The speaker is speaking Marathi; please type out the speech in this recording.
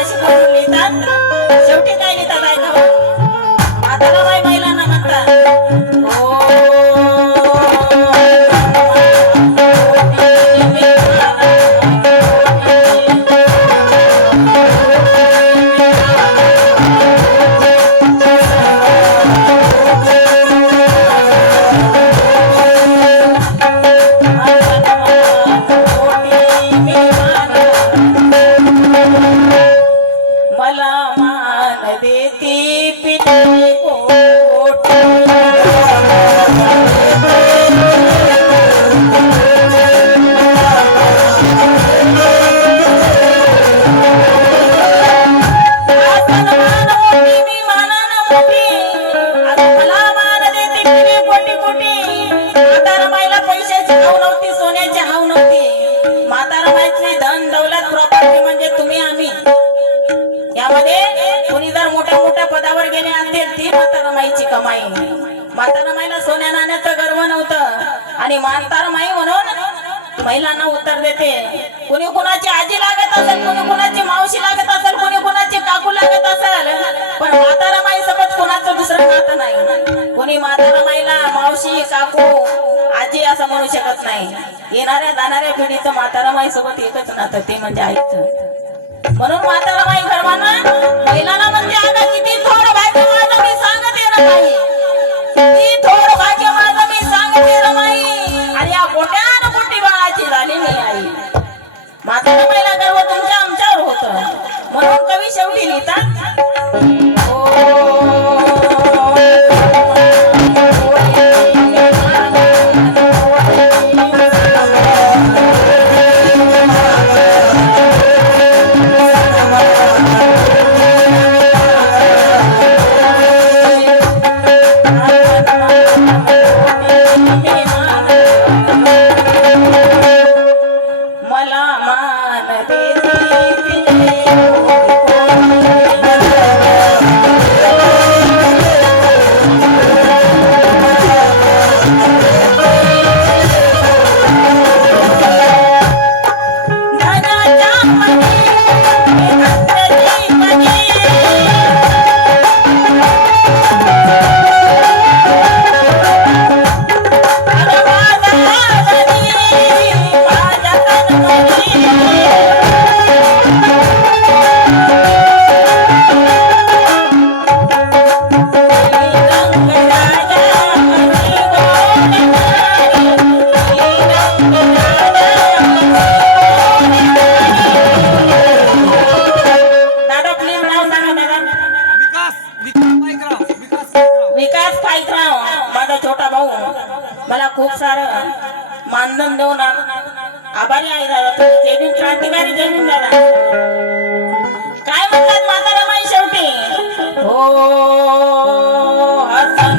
अशी बोलून लिहितात शेवटी काय लिहितात ऐका म्हातारा बाई महिलांना म्हणतात ओ मला मान देती पिते कोटी कोणी जर मोठ्या मोठ्या पदावर गेले असतील ती म्हातारा माईची कमाई म्हातारा माईला सोन्या नाण्याचं गर्व नव्हतं आणि म्हातारा माई म्हणून महिलांना उत्तर देते कोणी कोणाची आजी लागत असेल कोणी कोणाची मावशी लागत असेल कोणी कोणाची काकू लागत असेल पण म्हातारा माई सोबत कोणाचं दुसरं नातं नाही कोणी म्हातारा माईला मावशी काकू आजी असं म्हणू शकत नाही येणाऱ्या जाणाऱ्या पिढीचं म्हातारा माई सोबत एकच नातं ते म्हणजे आईचं म्हणून म्हातारा बाई गर्वाना महिलांना म्हणते आता किती थोडं भाग्य माझं मी सांगते रमाई किती थोडं भाग्य माझं मी सांगते रमाई आणि या मोठ्या मोठी बाळाची झाली मी आई म्हातारा बाईला गर्व तुमच्या आमच्यावर होतं म्हणून कवी शेवटी लिहितात मला खूप सारं मानधन देऊन आभारी आहे दादा तुम्ही जय भीम क्रांतिकारी जय भीम दादा काय म्हणतात म्हातारा माई शेवटी हो हसन